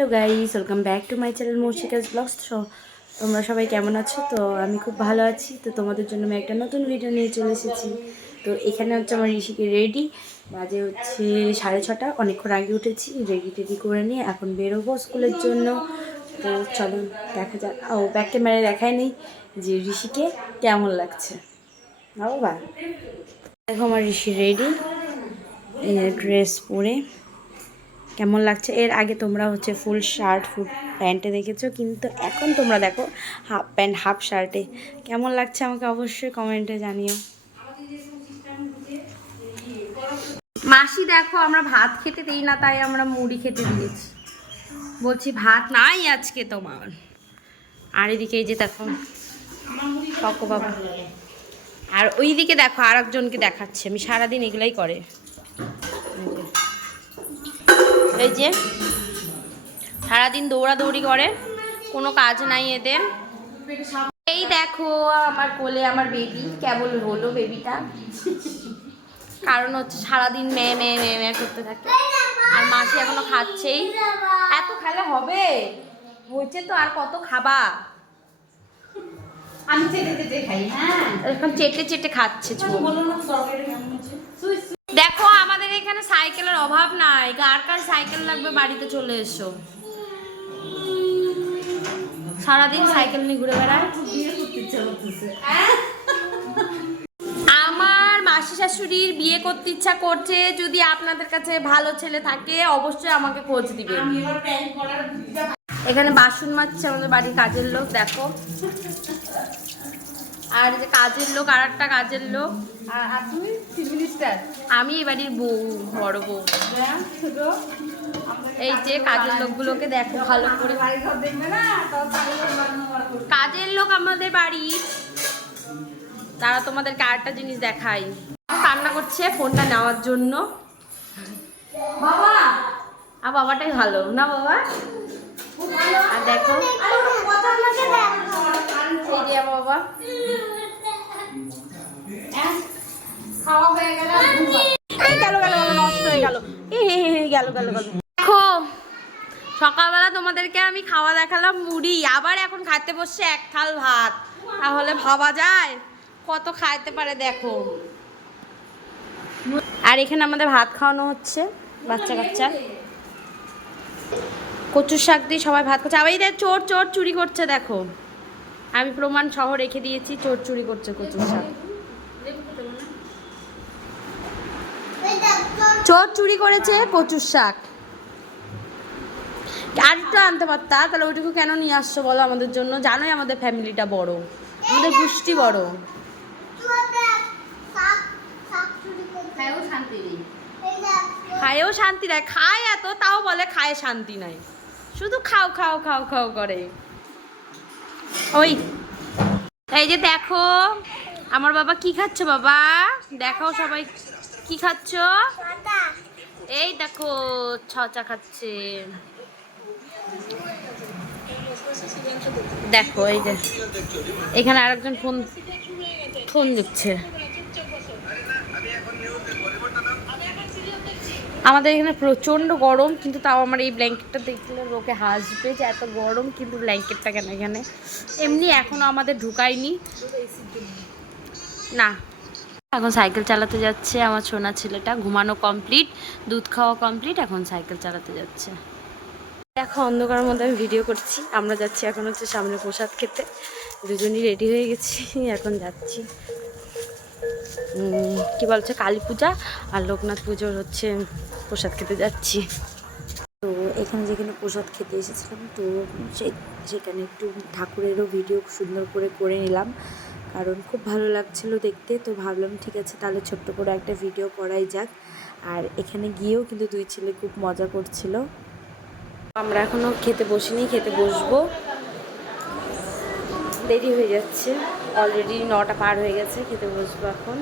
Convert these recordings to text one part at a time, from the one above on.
Hello guys, welcome back to my channel Moushikas vlogs. তো তোমরা সবাই কেমন আছো? তো আমি খুব ভালো আছি। তো তোমাদের জন্য আমি একটা নতুন ভিডিও নিয়ে চলে এসেছি। তো এখানে হচ্ছে আমার ঋষিকে রেডি, বাজে হচ্ছে 6:30, অনেকক্ষণ আগে উঠেছি, রেডি করে নিয়ে এখন বেরোবো স্কুলের জন্য। তো চলো দেখা যাক। ও ব্যাক ক্যামেরায় দেখায় নেই যে ঋষিকে কেমন লাগছে। বাবা দেখো আমার ঋষি রেডি, ড্রেস পরে কেমন লাগছে। এর আগে তোমরা হচ্ছে ফুল শার্ট ফুল প্যান্টে দেখেছো, কিন্তু এখন তোমরা দেখো হাফ প্যান্ট হাফ শার্টে। কেমন লাগছে আমাকে অবশ্যই কমেন্টে জানিও। মাসি দেখো আমরা ভাত খেতে দিই না, তাই আমরা মুড়ি খেতে দিয়েছি। বলছি ভাত নাই আজকে তোমার। আর এদিকে এই যে দেখো কাকু বাবা, আর ওইদিকে দেখো আর একজনকে দেখাচ্ছে। আমি সারাদিন এগুলাই করে, এই যে সারাদিন দৌড়াদৌড়ি করে, কোনো কাজ নাই এদের। এই দেখো আমার কোলে আমার বেবি, কেবল হলো বেবিটা, কারণ হচ্ছে সারাদিন মেয়ে মেয়ে মেয়ে মেয়ে করতে থাকে। আর মাসি এখনো খাচ্ছেই। এত খেলে হবে? হয়েছে তো, আর কত খাবা? আমি চেটে চেটে খাই। হ্যাঁ, এখন চেটে চেটে খাচ্ছে। দেখো আমাদের এখানে সাইকেলের অভাব নাই, কার কার সাইকেল লাগবে বাড়িতে চলে এসো। সারাদিন সাইকেল নিয়ে ঘুরে বেড়ায়। আমার মাসি শাশুড়ির বিয়ে করতে ইচ্ছা করছে। যদি আপনাদের কাছে ভালো ছেলে থাকে অবশ্যই আমাকে খোঁজ দিবে। এখানে বাসন মাজছে আমাদের বাড়ির কাজের লোক, দেখো। আর যে কাজের লোক, আর একটা কাজের লোক। আমি এই বাড়ির বউ, বড় বউ। এই যে কাজের লোকগুলোকে দেখো ভালো করে। কাজের লোক আমাদের বাড়ির, তারা তোমাদেরকে আরেকটা জিনিস দেখাই। কান্না করছে ফোনটা নেওয়ার জন্য। বাবা আর বাবাটাই ভালো না বাবা। আর দেখো এই যে আমার বাবা। খাওয়া হয়ে গেল, গেল গেল নষ্ট হয়ে গেল, গেল গেল গেল। দেখো সকালবেলা তোমাদেরকে আমি খাওয়া দেখালাম মুড়ি, আবার এখন খাইতে বসছে এক থাল ভাত। তাহলে ভাবা যায় কত খাইতে পারে দেখো। আর এখানে আমাদের ভাত খাওয়ানো হচ্ছে বাচ্চা কাচ্চা। কচুর শাক দিয়ে সবাই ভাত খাচ্ছে। আবার এই চোর চোর চুরি করছে দেখো, আমি প্রমাণ সহ রেখে দিয়েছি। চোর চুরি করছে কচুর শাক, চোর চুরি করেছে কচুর শাক। আরেকটু আনতে পারতা, তাহলে ওইটুকু কেন নিয়ে আসছো বলো আমাদের জন্য? জানোই আমাদের ফ্যামিলিটা বড়, আমাদের গোষ্ঠী বড়। খায়ও শান্তি নাই, খায় এত তাও বলে খায় শান্তি নাই, শুধু খাও খাও খাও খাও করে। ওই এই যে দেখো আমার বাবা কি খাচ্ছে। বাবা দেখাও সবাই কি খাচ্ছ। এই দেখো ছচা খাচ্ছে, দেখো। এই যে এখানে আরেকজন ফোন ফোন দিচ্ছে। আমাদের এখানে প্রচণ্ড গরম, কিন্তু তাও আমার এই ব্ল্যাঙ্কেটটা দেখলে লোকে হাসবে যে এত গরম, কিন্তু ব্ল্যাঙ্কেটটা কেন এখানে এমনি এখনও আমাদের ঢুকায়নি না। এখন সাইকেল চালাতে যাচ্ছে আমার সোনা ছেলেটা, ঘুমানো কমপ্লিট, দুধ খাওয়া কমপ্লিট, এখন সাইকেল চালাতে যাচ্ছে। দেখো অন্ধকারের মধ্যে আমি ভিডিও করছি। আমরা যাচ্ছি এখন হচ্ছে সামনে প্রসাদ খেতে, দুজনই রেডি হয়ে গেছি, এখন যাচ্ছি। কি বলছে কালী পূজা আর লোকনাথ পুজোর হচ্ছে প্রসাদ খেতে যাচ্ছি। তো এখানে যেখানে প্রসাদ খেতে এসেছিলাম, তো সেখানে একটু ঠাকুরেরও ভিডিও সুন্দর করে করে নিলাম, কারণ খুব ভালো লাগছিল দেখতে। তো ভাবলাম ঠিক আছে তাহলে ছোট্ট করে একটা ভিডিও করাই যাক। আর এখানে গিয়েও কিন্তু দুই ছেলে খুব মজা করছিল। আমরা এখনও খেতে বসিনি, খেতে বসবো, দেরি হয়ে যাচ্ছে, অলরেডি 9টা পার হয়ে গেছে, খেতে বসবো এখন।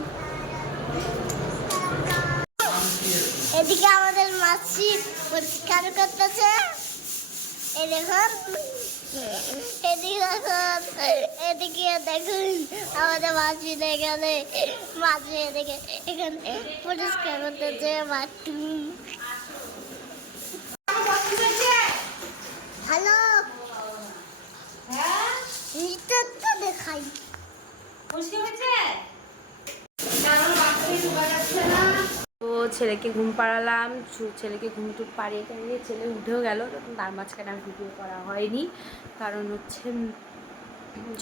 এদিকে আমাদের মাছি পরিষ্কার করতেছে, এই দেখুন। এদিকে দেখুন, এদিকে দেখুন আমাদের মাছি এখানে, মাছি এদিকে এখানে পরিষ্কার করতেছে মাটি। ছেলেকে ঘুম পাড়ালাম, ছেলেকে ঘুম টুম পাড়িয়ে টাড়িয়ে ছেলে উঠেও গেল, তখন তার মাঝখানে আর ভিডিও করা হয়নি। কারণ হচ্ছে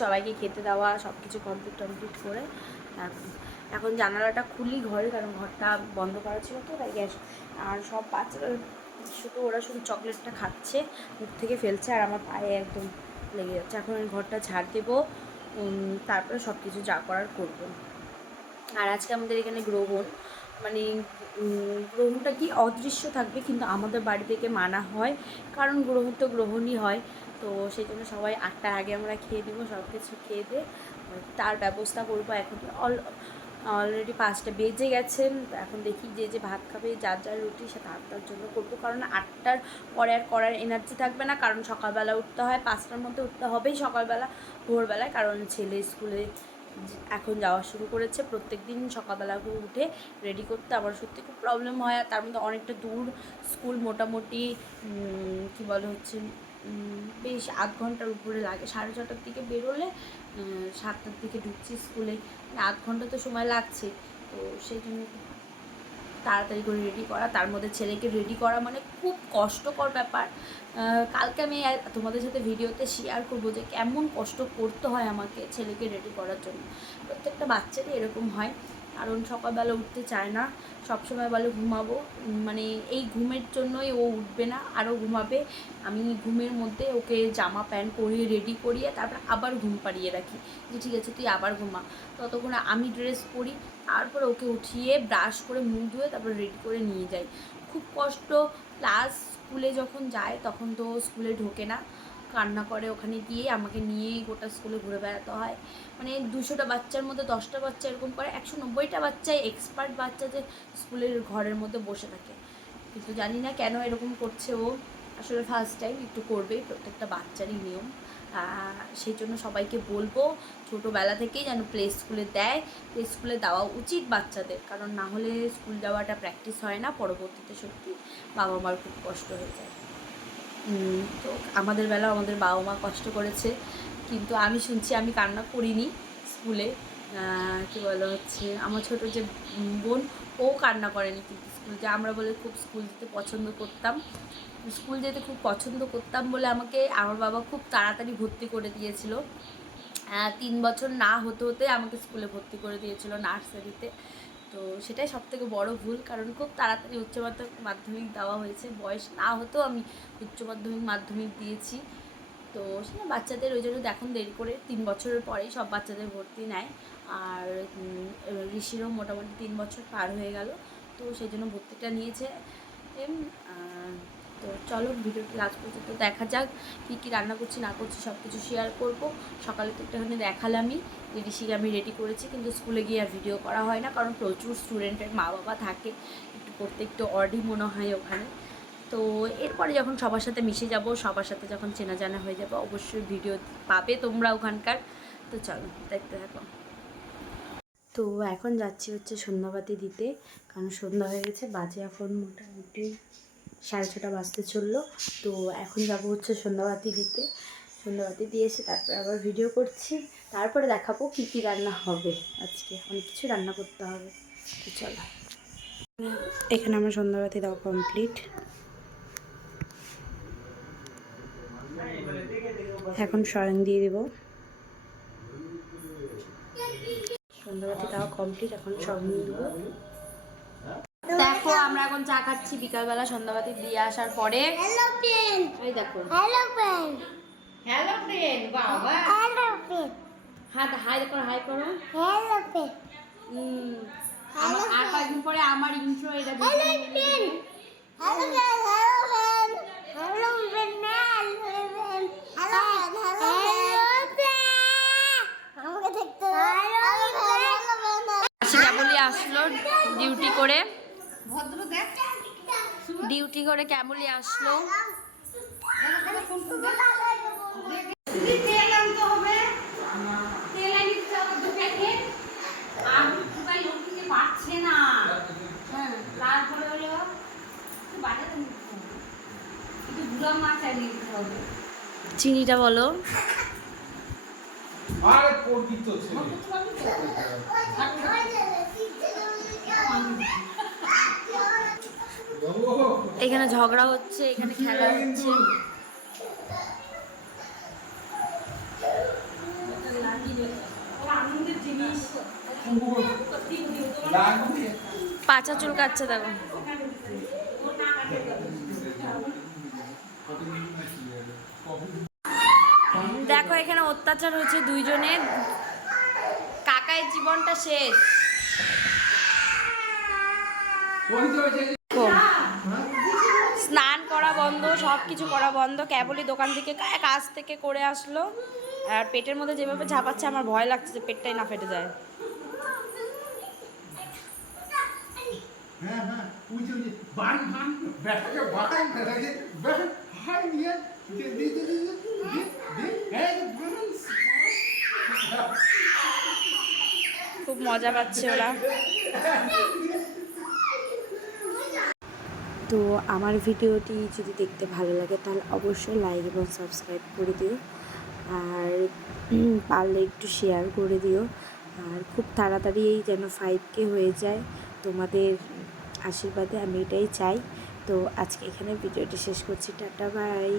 সবাইকে খেতে দেওয়া সব কিছু কমপ্লিট করে এখন জানালাটা খুলি ঘরে, কারণ ঘরটা বন্ধ করা ছিল তো তাই গ্যাস। আর সব বাচ্চারা ওরা শুধু চকলেটটা খাচ্ছে, মুখ থেকে ফেলছে, আর আমার পায়ে একদম লেগে যাচ্ছে। এখন আমি ঘরটা ঝাড় দেবো, তারপরে সব কিছু যা করার করবো। আর আজকে আমাদের এখানে গ্রহণ, মানে গ্রহণটা কি অদৃশ্য থাকবে, কিন্তু আমাদের বাড়ি থেকে মানা হয়, কারণ গ্রহণ তো গ্রহণই হয়। তো সেই জন্য সবাই 8টার আগে আমরা খেয়ে দেবো, সব কিছু খেয়ে দিয়ে তার ব্যবস্থা করবো। এখন অলরেডি 5টা বেজে গেছে, এখন দেখি যে ভাত খাবে, যার যার রুটি সে তার জন্য করবো, কারণ 8টার পরে আর করার এনার্জি থাকবে না, কারণ সকালবেলা উঠতে হয়, 5টার মধ্যে উঠতে হবেই সকালবেলা ভোরবেলায়, কারণ ছেলে স্কুলে এখন যাওয়া শুরু করেছে। প্রত্যেক দিন সকালবেলা করে উঠে রেডি করতে আমার সত্যি খুব প্রবলেম হয়, আর তার মধ্যে অনেকটা দূর স্কুল, মোটামুটি কী বলে হচ্ছে বেশ 8 ঘন্টার উপরে লাগে। 6:30টার দিকে বেরোলে 7টার দিকে ঢুকছি স্কুলে, 8 ঘন্টা তো সময় লাগছে। তো সেই জন্য তাড়াতাড়ি করে রেডি করা, তার মধ্যে ছেলেকে রেডি করা মানে খুব কষ্টকর ব্যাপার। কালকে আমি তোমাদের সাথে ভিডিওতে শেয়ার করবো যে কেমন কষ্ট করতে হয় আমাকে ছেলেকে রেডি করার জন্য। প্রত্যেকটা বাচ্চারই এরকম হয়, কারণ সকালবেলা উঠতে চায় না, সবসময় বলে ঘুমাবো, মানে এই ঘুমের জন্যই ও উঠবে না, আরও ঘুমাবে। আমি ঘুমের মধ্যে ওকে জামা প্যান্ট পরিয়ে রেডি করিয়ে তারপর আবার ঘুম পাড়িয়ে রাখি, যে ঠিক আছে তুই আবার ঘুমা। ততক্ষণ আমি ড্রেস পরি, তারপরে ওকে উঠিয়ে ব্রাশ করে মুখ ধুয়ে তারপর রেডি করে নিয়ে যাই। খুব কষ্ট। প্লাস স্কুলে যখন যায় তখন তো স্কুলে ঢোকে না, কান্না করে, ওখানে গিয়ে আমাকে নিয়েই গোটা স্কুলে ঘুরে বেড়াতে হয়। মানে 200টা বাচ্চার মধ্যে 10টা বাচ্চা এরকম করে, 190টা বাচ্চাই এক্সপার্ট বাচ্চা যে স্কুলের ঘরের মধ্যে বসে থাকে, কিন্তু জানি না কেন এরকম করছে ও। আসলে ফার্স্ট টাইম, একটু করবেই, প্রত্যেকটা বাচ্চারই নিয়ম। সেই জন্য সবাইকে বলবো ছোটোবেলা থেকেই যেন প্লে স্কুলে দেয়, প্লে স্কুলে দেওয়া উচিত বাচ্চাদের, কারণ না হলে স্কুল যাওয়াটা প্র্যাকটিস হয় না, পরবর্তীতে সত্যি বাবা মার খুব কষ্ট হয়ে যায়। তো আমাদের বেলা আমাদের বাবা মা কষ্ট করেছে, কিন্তু আমি শুনছি আমি কান্না করিনি স্কুলে। কী বলো হচ্ছে আমার ছোটো যে বোন, ও কান্না করেনি, কিন্তু স্কুল যে আমরা বলে খুব স্কুল যেতে পছন্দ করতাম, স্কুল যেতে খুব পছন্দ করতাম বলে আমাকে আমার বাবা খুব তাড়াতাড়ি ভর্তি করে দিয়েছিল। 3 বছর না হতে হতে আমাকে স্কুলে ভর্তি করে দিয়েছিল, নার্সারিতে। তো সেটাই সবথেকে বড় ভুল, কারণ খুব তাড়াতাড়ি উচ্চ মাধ্যমিক দেওয়া হয়েছে, বয়স না হতেও আমি উচ্চ মাধ্যমিক দিয়েছি। তো সেটা বাচ্চাদের ওই জন্য এখন দেরি করে 3 বছরের পরেই সব বাচ্চাদের ভর্তি নেয়। আর ঋষিরও মোটামুটি 3 বছর পার হয়ে গেল, তো সেই জন্য ভর্তিটা নিয়েছে। তো চলো ভিডিওটি লাস্ট পর্যন্ত দেখা যাক, কী কী রান্না করছি না করছি সব কিছু শেয়ার করবো। সকালে তো একটুখানি দেখালামই যে ঋষিকে আমি রেডি করেছি, কিন্তু স্কুলে গিয়ে আর ভিডিও করা হয় না, কারণ প্রচুর স্টুডেন্টের মা বাবা থাকে, একটু করতে একটু অডই মনে হয় ওখানে। তো এরপরে যখন সবার সাথে মিশে যাব, সবার সাথে যখন চেনা জানা হয়ে যাবে, অবশ্যই ভিডিও পাবে তোমরা ওখানকার। তো চলো দেখতে থাকো। তো এখন যাচ্ছি হচ্ছে সন্ধ্যাবাতি দিতে, কারণ সন্ধ্যা হয়ে গেছে, বাজে এখন মোটামুটি 6:30 বাজতে চললো। তো এখন যাব হচ্ছে সন্ধ্যাবাতি দিতে, সন্ধ্যাবাতি দিয়ে এসে তারপরে আবার ভিডিও করছি, তারপরে দেখাবো কী কী রান্না হবে। আজকে অনেক কিছু রান্না করতে হবে। তো চলো, এখানে আমার সন্ধ্যাবাতি দেওয়া কমপ্লিট। এখন শয়ন দিয়ে দেবো। সন্ধ্যাবাতি দেওয়া কমপ্লিট, এখন শয়ন দিয়ে দেবো। দেখো আমরা এখন চা খাচ্ছি বিকালবেলা সন্ধ্যাবাতি দিয়ে আসার পরে। হ্যালো ফ্রেন্ড, এই দেখো, হ্যালো ফ্রেন্ড, হ্যালো ফ্রেন্ড, বাবা হ্যালো ফ্রেন্ড, হাই করো, হাই করো। হ্যালো ফ্রেন্ড, আর কয়েকদিন পরে আমার ইন্ট্রো এটা hello friend, hello friend, hello friend, hello friend, hello friend, আমাকে দেখতে হ্যালো ফ্রেন্ড। সেটা বলি আসলো ডিউটি করে, ভদ্র দেখ ডিউটি করে কেমনই আসলো। তেল আনতে হবে, তেল আনি দু প্যাকেট, আর দুটাই লোক দিতে পারছে না। হ্যাঁ, তারপরে হলো বাজারে নিতে হবে, একটু গুঁড়া মাছ নিতে হবে। চিনিটা বলো। আরে পড়বি তো ছেলে। কত পারবি তো? এখানে ঝগড়া হচ্ছে, এখানে খেলা হচ্ছে। পাছা চুলকাচ্ছে দেখো। দেখো এখানে অত্যাচার হচ্ছে দুইজনের, কাকায়ের জীবনটা শেষ। স্নান করা বন্ধ, সব কিছু করা বন্ধ, কেবলই দোকান থেকে কাজ থেকে করে আসলো। আর পেটের মধ্যে যেভাবে ঝাপাচ্ছে আমার ভয় লাগছে যে পেটটাই না ফেটে যায়। হ্যাঁ হ্যাঁ ওই যে বান বান ব্যাটাকে বান ব্যাটাকে বান হাই নিয়ে দে দে দে দে দে দে এই বান খুব মজা পাচ্ছে ওরা। তো আমার ভিডিওটি যদি দেখতে ভালো লাগে তাহলে অবশ্যই লাইক এবং সাবস্ক্রাইব করে দিও, আর পারলে একটু শেয়ার করে দিও। আর খুব তাড়াতাড়ি যেন 5K হয়ে যায়, তোমাদের আশীর্বাদে আমি এটাই চাই। তো আজকে এখানে ভিডিওটি শেষ করছি। Tata bye.